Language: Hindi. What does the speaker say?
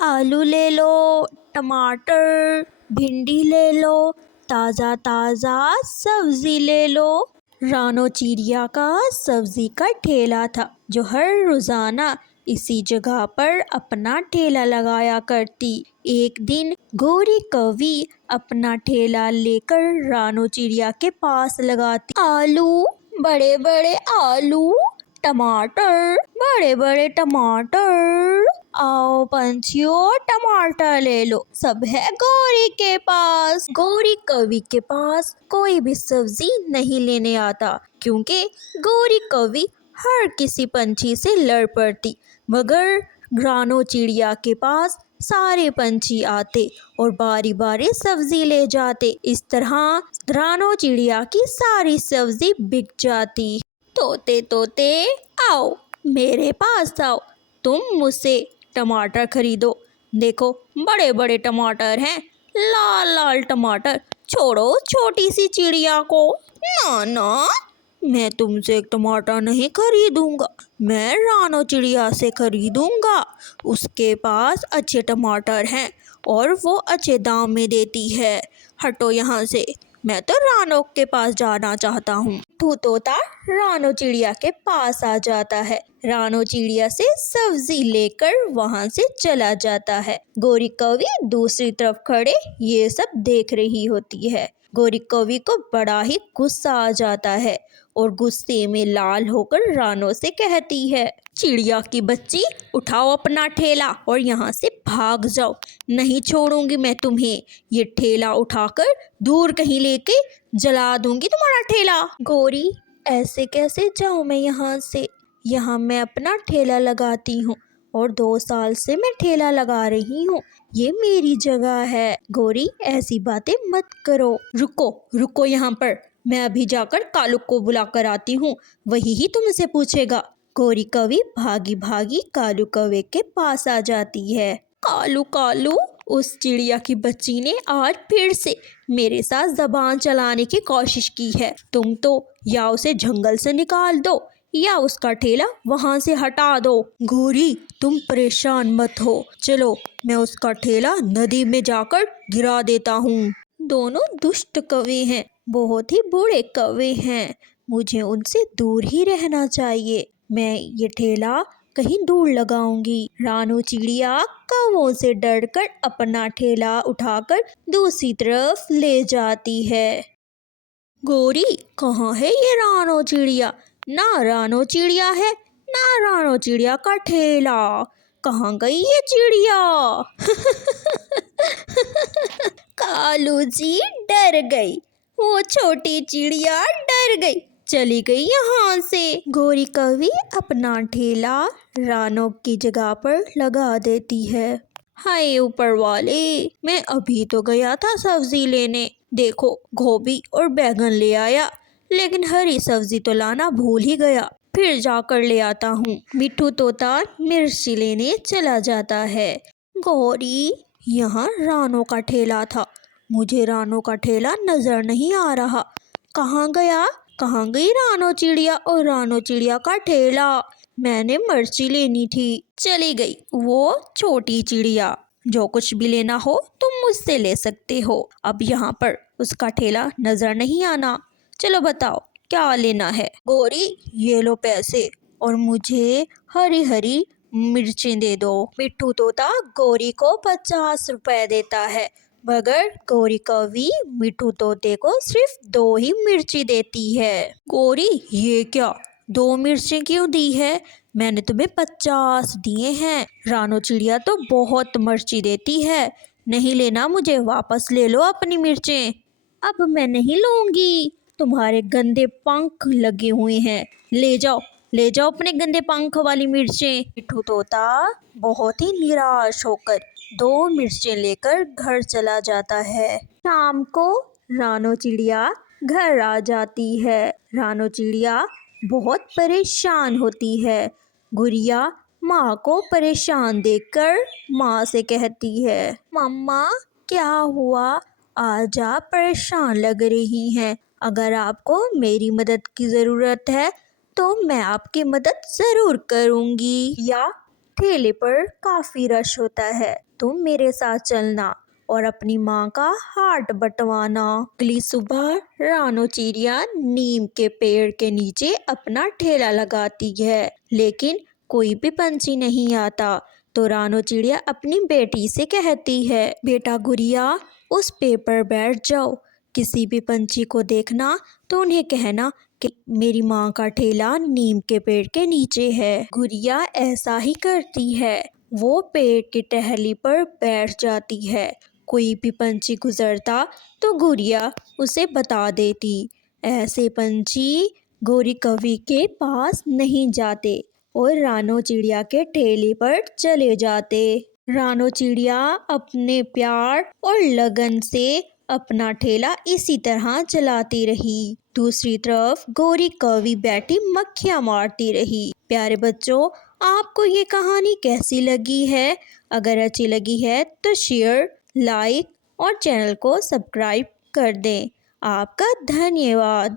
आलू ले लो, टमाटर, भिंडी ले लो, ताज़ा ताज़ा सब्जी ले लो। रानो चिड़िया का सब्जी का ठेला था जो हर रोजाना इसी जगह पर अपना ठेला लगाया करती। एक दिन गोरी कौवी अपना ठेला लेकर रानो चिड़िया के पास लगाती। आलू, बड़े बड़े आलू, टमाटर, बड़े बड़े टमाटर, आओ पंछियों टमाटर ले लो। सब है गौरी के पास। गौरी कौवी के पास कोई भी सब्जी नहीं लेने आता क्योंकि गौरी कौवी हर किसी पंछी से लड़ पड़ती, मगर रानो चिड़िया के पास सारे पंछी आते और बारी बारी सब्जी ले जाते। इस तरह रानो चिड़िया की सारी सब्जी बिक जाती। तोते तोते आओ, मेरे पास आओ, तुम मुझसे टमाटर खरीदो। देखो बड़े बड़े टमाटर हैं, लाल लाल टमाटर। छोड़ो छोटी सी चिड़िया को। ना ना, मैं तुमसे एक टमाटर नहीं खरीदूंगा, मैं रानो चिड़िया से खरीदूंगा। उसके पास अच्छे टमाटर हैं और वो अच्छे दाम में देती है। हटो यहाँ से, मैं तो रानो के पास जाना चाहता हूँ। मिट्ठू तोता रानो चिड़िया के पास आ जाता है। रानो चिड़िया से सब्जी लेकर वहाँ से चला जाता है। गौरी कौवी दूसरी तरफ खड़े ये सब देख रही होती है। गौरी कौवी को बड़ा ही गुस्सा आ जाता है और गुस्से में लाल होकर रानो से कहती है, चिड़िया की बच्ची, उठाओ अपना ठेला और यहाँ से भाग जाओ, नहीं छोड़ूंगी मैं तुम्हें। ये ठेला उठाकर दूर कहीं लेके जला दूंगी तुम्हारा ठेला। गौरी, ऐसे कैसे जाऊं मैं यहाँ से? यहाँ मैं अपना ठेला लगाती हूँ और 2 साल से मैं ठेला लगा रही हूँ, ये मेरी जगह है। गौरी, ऐसी बातें मत करो। रुको रुको यहाँ पर, मैं अभी जाकर कालू को बुला कर आती हूँ, वही ही तुमसे पूछेगा। गौरी कौवी भागी भागी कालू कौवे के पास आ जाती है। कालू कालू, उस चिड़िया की बच्ची ने आज फिर से मेरे साथ जबान चलाने की कोशिश की है। तुम तो या उसे जंगल से निकाल दो या उसका ठेला वहाँ से हटा दो। गौरी, तुम परेशान मत हो, चलो मैं उसका ठेला नदी में जाकर गिरा देता हूँ। दोनों दुष्ट कौवे हैं, बहुत ही बुरे कौवे हैं, मुझे उनसे दूर ही रहना चाहिए। मैं ये ठेला कहीं दूर लगाऊंगी। रानो चिड़िया कौवों से डरकर अपना ठेला उठाकर दूसरी तरफ ले जाती है। गौरी, कहाँ है ये रानो चिड़िया? ना रानो चिड़िया है ना रानो चिड़िया का ठेला, कहाँ गई ये चिड़िया? कालू जी डर गई, वो छोटी चिड़िया डर गई, चली गई यहाँ से। गौरी कौवी अपना ठेला रानो की जगह पर लगा देती है। हाय ऊपर वाले, मैं अभी तो गया था सब्जी लेने, देखो गोभी और बैगन ले आया, लेकिन हरी सब्जी तो लाना भूल ही गया, फिर जाकर ले आता हूँ। मिट्ठू तोता मिर्ची लेने चला जाता है। गौरी, यहाँ रानो का ठेला था, मुझे रानो का ठेला नजर नहीं आ रहा, कहाँ गया? कहाँ गई रानो चिड़िया और रानो चिड़िया का ठेला? मैंने मिर्ची लेनी थी, चली गई वो छोटी चिड़िया। जो कुछ भी लेना हो तुम मुझसे ले सकते हो, अब यहाँ पर उसका ठेला नजर नहीं आना। चलो बताओ क्या लेना है? गौरी, ये लो पैसे और मुझे हरी हरी मिर्चें दे दो। मिट्ठू तोता गौरी को 50 रुपए देता है, मगर गौरी कौवी मिट्ठू तोते को सिर्फ 2 ही मिर्ची देती है। गौरी, ये क्या, 2 मिर्चें क्यों दी है? मैंने तुम्हें 50 दिए हैं। रानो चिड़िया तो बहुत मिर्ची देती है, नहीं लेना मुझे, वापस ले लो अपनी मिर्चें। अब मैं नहीं लूंगी, तुम्हारे गंदे पंख लगे हुए हैं, ले जाओ अपने गंदे पंख वाली मिर्चें। मिट्ठू तोता बहुत ही निराश होकर 2 मिर्चें लेकर घर चला जाता है। शाम को रानो चिड़िया घर आ जाती है। रानो चिड़िया बहुत परेशान होती है। गुड़िया माँ को परेशान देखकर माँ से कहती है, मम्मा क्या हुआ, आज आप परेशान लग रही हैं, अगर आपको मेरी मदद की ज़रूरत है तो मैं आपकी मदद ज़रूर करूँगी। या ठेले पर काफ़ी रश होता है तुम मेरे साथ चलना और अपनी माँ का हार्ट बंटवाना। अगली सुबह रानो चिड़िया नीम के पेड़ के नीचे अपना ठेला लगाती है, लेकिन कोई भी पंछी नहीं आता। तो रानो चिड़िया अपनी बेटी से कहती है, बेटा गुड़िया, उस पेड़ पर बैठ जाओ। किसी भी पंछी को देखना तो उन्हें कहना कि मेरी माँ का ठेला नीम के पेड़ के नीचे है। गुड़िया ऐसा ही करती है, वो पेड़ की टहनी पर बैठ जाती है। कोई भी पंछी गुजरता तो गुड़िया उसे बता देती। ऐसे पंछी गोरी कवि के पास नहीं जाते और रानो चिड़िया के ठेले पर चले जाते। रानो चिड़िया अपने प्यार और लगन से अपना ठेला इसी तरह चलाती रही। दूसरी तरफ गोरी कवि बैठी मक्खियाँ मारती रही। प्यारे बच्चों, आपको ये कहानी कैसी लगी है? अगर अच्छी लगी है तो शेयर, लाइक और चैनल को सब्सक्राइब कर दें। आपका धन्यवाद।